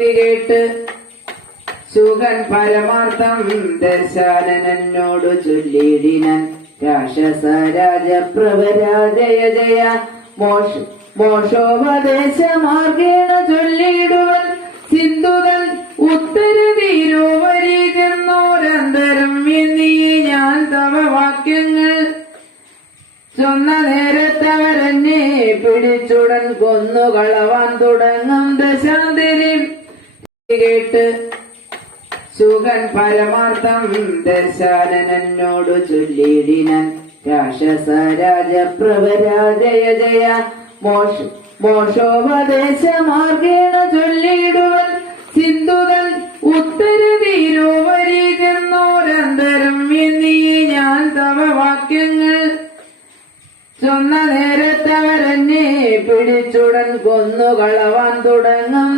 കേട്ട് സുഖൻ പരമാർത്ഥം ദശാനനോടു ചൊല്ലിടിനാൻ രാക്ഷസ രാജപ്രഭരാ ജയ ജയ മോക്ഷോപദേശമാർഗേണ ചൊല്ലിടുവൻ സിന്ധുതൻ ഉത്തരതീരോവരി ചെന്നോരന്തരം എന്നീ ഞാൻ തവ വാക്യങ്ങൾ ചൊന്ന നേരത്തവരെന്നെ പിടിച്ചുടൻ കൊന്നുകളവാൻ തുടങ്ങും ദശാന്തരി കേട്ട് സുഖൻ പരമാർത്ഥം ദശാനനോടു ചൊല്ലിടിനാൻ രാക്ഷസ രാജപ്രഭരാ ജയ ജയ മോക്ഷോപദേശമാർഗേണ ചൊല്ലിടുവൻ സിന്ധുതൻ ഉത്തരതീരോവരി ചെന്നോരന്തരം എന്നീ ഞാൻ തവ വാക്യങ്ങൾ ചൊന്ന നേരത്തവരെന്നെ പിടിച്ചുടൻ കൊന്നുകളവാൻ തുടങ്ങും